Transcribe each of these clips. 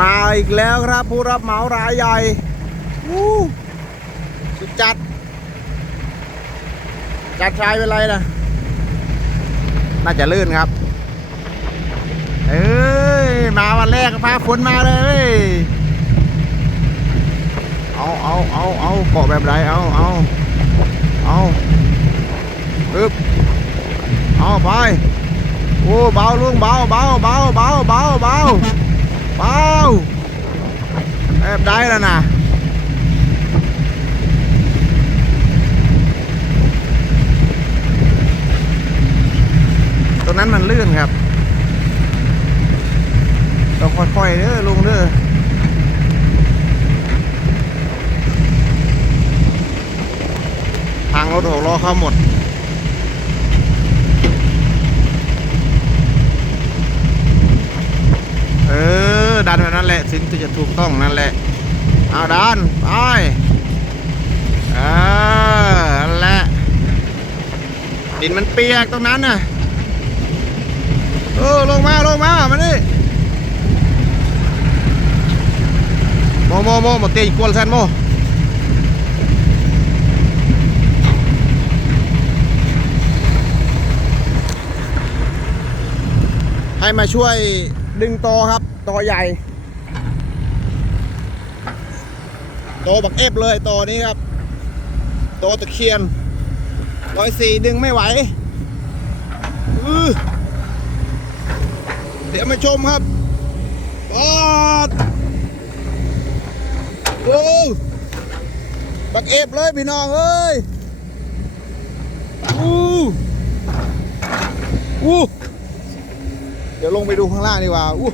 มาอีกแล้วครับผู้รับเหมารายใหญ่วู้สุดจัด จัดชายเป็นไรนะน่าจะลื่นครับ เอ้ย มาวันแรกพาฝนมาเลย เอาเอาเอาเอาเกาะแบบไรเอาเอาเอาปึ๊บเอาไป โอ้ เบาลุงเบาเบาเบาเบาเบาเบา เบาแบบได้แล้วนะตรงนั้นมันลื่นครับต้องค่อยๆเด้อลุงเด้อทางรถหกล้อเข้าหมดเออ ดันแบบนั้นแหละสิ่งที่จะถูกต้องนั่นแหละเอาดันไปเออนั่นแหละดินมันเปียกตรงนั้นน่ะเออลงมาลงมามานี่โมโมโมมาเตะกวนแซนโมให้มาช่วยดึงตอครับตอใหญ่โตบักเอฟเลยตอนี้ครับโตตะเคียนร้อยสี่ดึงไม่ไหวเดี๋ยวมาชมครับปอดโอ้บักเอฟเลยพี่น้องเอ้ยอู้อู้เดี๋ยวลงไปดูข้างล่างดีกว่าอู้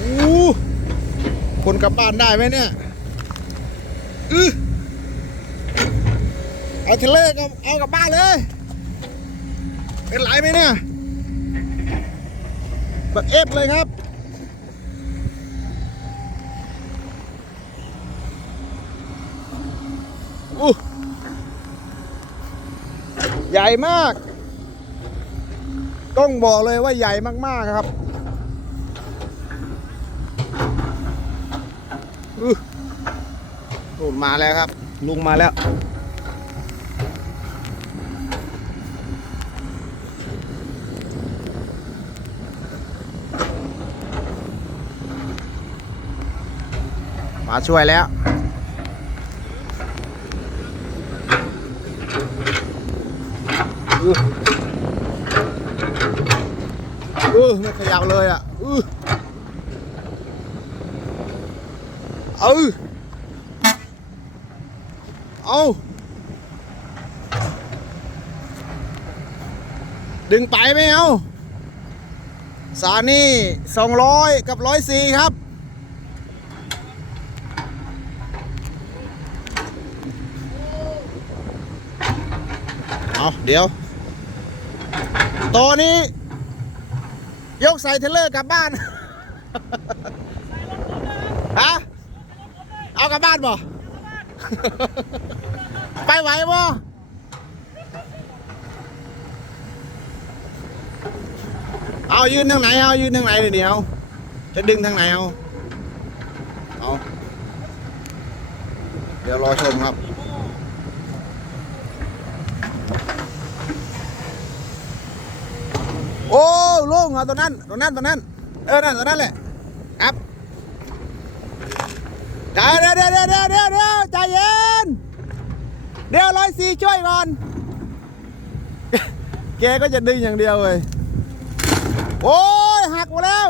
อู้คน กลับบ้านได้ไหมเนี่ยอือเอาเทเลอร์กับเอากลับบ้านเลย เป็นไรไหมเนี่ยแบักเอฟเลยครับอู้ใหญ่มาก ต้องบอกเลยว่าใหญ่มากๆครับ อื้อนู่นมาแล้วครับ ลุงมาแล้ว มาช่วยแล้วอืออือไม่ขยับเลยอะ ออเอาเอาดึงไปไม่เอา สานี่สองร้อยกับร้อยสี่ครับ เอาเดี๋ยวตัวนี้ ยกใส่เทเลอร์กลับบ้าน ฮะ เอากลับบ้านบ่ ไปไหวบ่เอายืนทางไหนเอายืนทางไหนเดี๋ยวจะดึงทางไหนเอาเอาเดี๋ยวรอชมครับโอ้ลุงเอาตัวนั้นตัวนั้นตัวนั้น เออนั่นตัวนั้นแหละครับ เดี๋ยวเดี๋ยวเดี๋ยวเดี๋ยวเดี๋ยวเดี๋ยวใจเย็น เดี๋ยวร้อยสี่ช่วยก่อน แกก็จะดึงอย่างเดียวเลยโอ้ยหักหมดแล้ว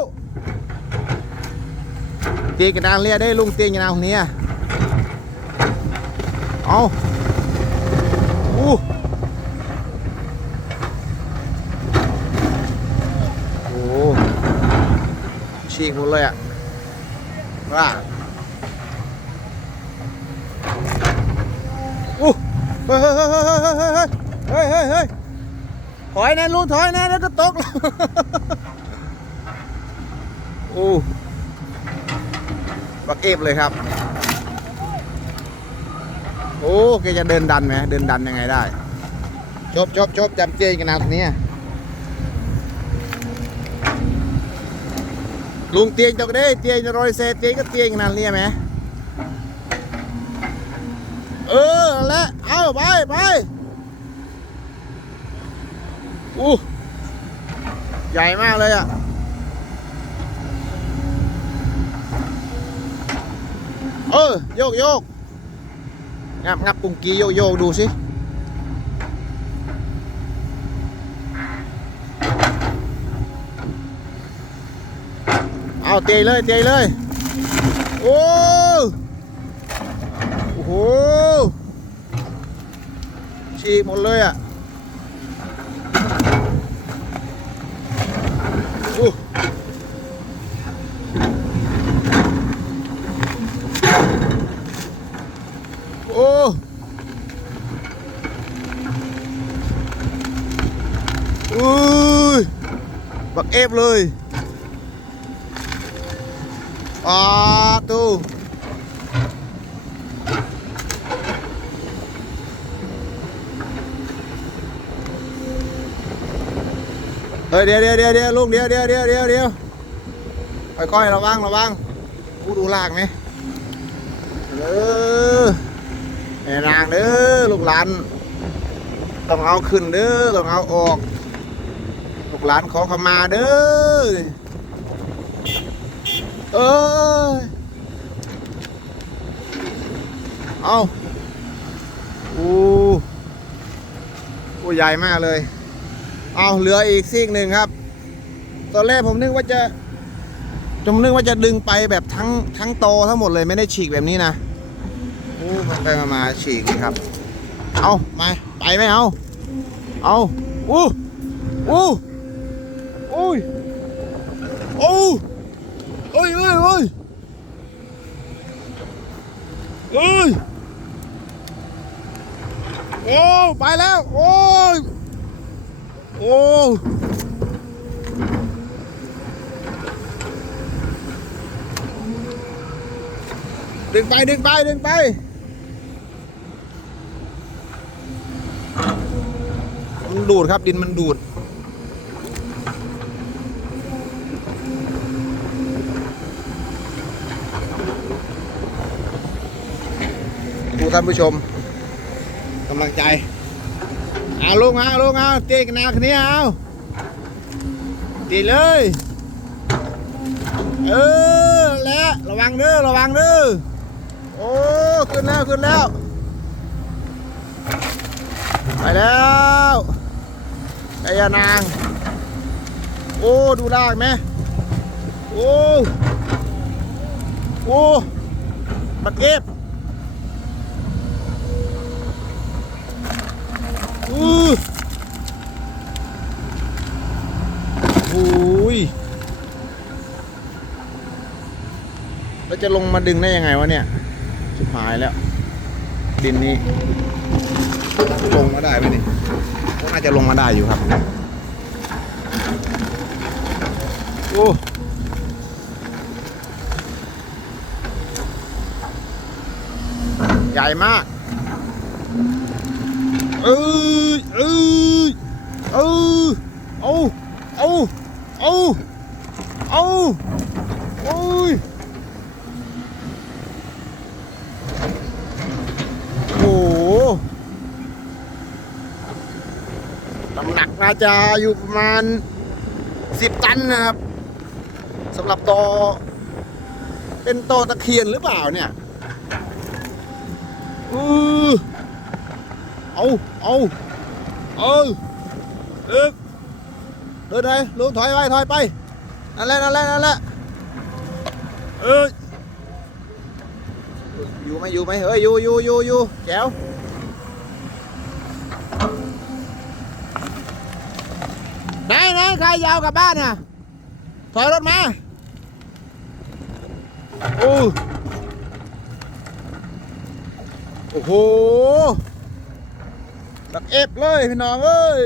ตีกระดานเรียได้ลุงตีกระดานคนนี้เอาอู้โอ้ฉีกหมดเลยอะว่า ฮ้ยเฮ้ยเฮ้ยเฮ้ยเฮ้ยถอยแน่ลูกถอยแน่แล้วก็ตกโอ้บักเอฟเลยครับ โอ้แกจะเดินดันไหมเดินดันยังไงได้ชบชบชบจำเจกันนะทีนี้ลุงเตียงตกได้เตียงจะรอยเซเตียงก็เตียงนั่นเรียไหม เออและเอาไปไปอู้ใหญ่มากเลยอะเออโยกโยกงับงับปุ่งกีโยกโยกดูสิเอาเตยเลยเตยเลย โอ้โห ฉีกหมดเลยอะอู้โอ้อุ้ยบักเอฟเลยอ่าตู เฮ้ยเดี๋ยวเดี๋ยวเดี๋ยวเดี๋ยวลุงเดี๋ยวเดี๋ยวเดี๋ยวเดี๋ยวเดี๋ยวค่อยๆระวังระวังกูดูลากไหมเออแม่นางเด้อลูกหลานต้องเอาขึ้นเด้อต้องเอาออก ลูกหลานขอขมาเด้อเอ้ยเอาอู้อู้ใหญ่มากเลย เอาเหลืออีกซีกหนึ่งครับ ตอนแรกผมนึกว่าจะผมนึกว่าจะดึงไปแบบทั้งทั้งโตทั้งหมดเลยไม่ได้ฉีกแบบนี้นะอู้ไปมามาฉีกครับ เอามาไปไหมเอา เอาอู้อู้อุ้ยโอ้เอ้ยเอ้ยเอ้ยเอ้ยโอ้ไปแล้ว โอ้ยโอ้ ดึงไปดึงไปดึงไปมันดูดครับดินมันดูด ดูท่านผู้ชมกำลังใจเอาลงเอาลงเอาเตะกันนาคนนี้เอาตีเลย เออ และ ระวังเด้อ ระวังเด้อ โอ้ ขึ้นแล้ว ขึ้นแล้ว ไปแล้วไก่ยานาง โอ้ ดูลากไหมโอ้ โอ้บักเก็บอู้โอ้ยแล้วจะลงมาดึงได้ยังไงวะเนี่ย ชิบหายแล้ว ดินนี้ ลงมาได้ไหมนี่ก็น่าจะลงมาได้อยู่ครับโอ้ใหญ่มากเอ้ยเอ้ยเอ้ยเอาเอาเอาเอาโอ้ยโอ้โห น่าจะอยู่ประมาณสิบตันนะครับสำหรับตอเป็นตอตะเคียนหรือเปล่าเนี่ยอือเอาเอาเออเอกเดินไปลุงถอยไปถอยไปนั่นแหละนั่นแหละนั่นแหละเอออยู่ไหมอยู่ไหมเฮ้ยอยู่อยู่อยู่อยู่แจ๋ว ไหนไหนใครยาวกลับบ้านน่ะถอยรถมาโอ้โอ้โหดักเอฟเลยพี่น้องเอ้ย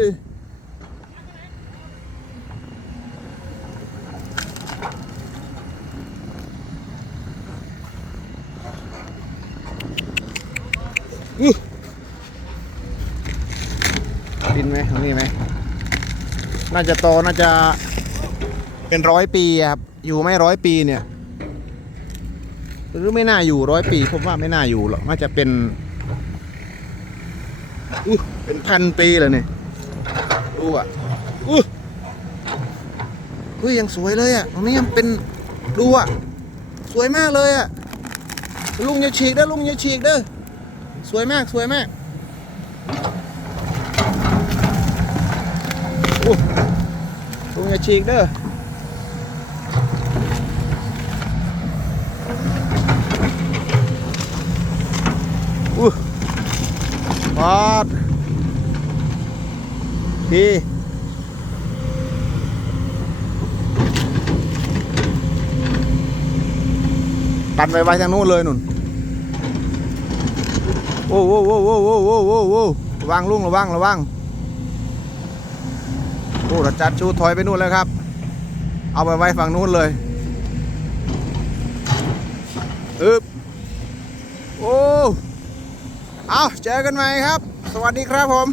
อื้อดินไหมตรง น่าจะโตน่าจะเป็นร้อยปีครับ อยู่ไม่ร้อยปีเนี่ย หรือไม่น่าอยู่ร้อยปี ผมว่าไม่น่าอยู่หรอกน่าจะเป็นอู้เป็นพันปีเลยเนี่ยดูอะอู้เฮ้ยังสวยเลยอะตรงนี้ยังเป็นดูอะ สวยมากเลยอะลุงอย่าฉีกเด้อลุงอย่าฉีกเด้อสวยมากสวยมากโอ้ อย่าฉีกเด้ออู้ปอดพี่ตัดไปไว้ทางนู้นเลยนุ่นโอ้โหโอ้โหโอ้โหโอ้โหระวังลุงระวังระวัง โอ้รถจัดชูถอยไปนู่นแล้วครับ เอาไปไว้ฝั่งนู้นเลยอึบโอ้ เอาเจอกันใหม่ครับ สวัสดีครับผม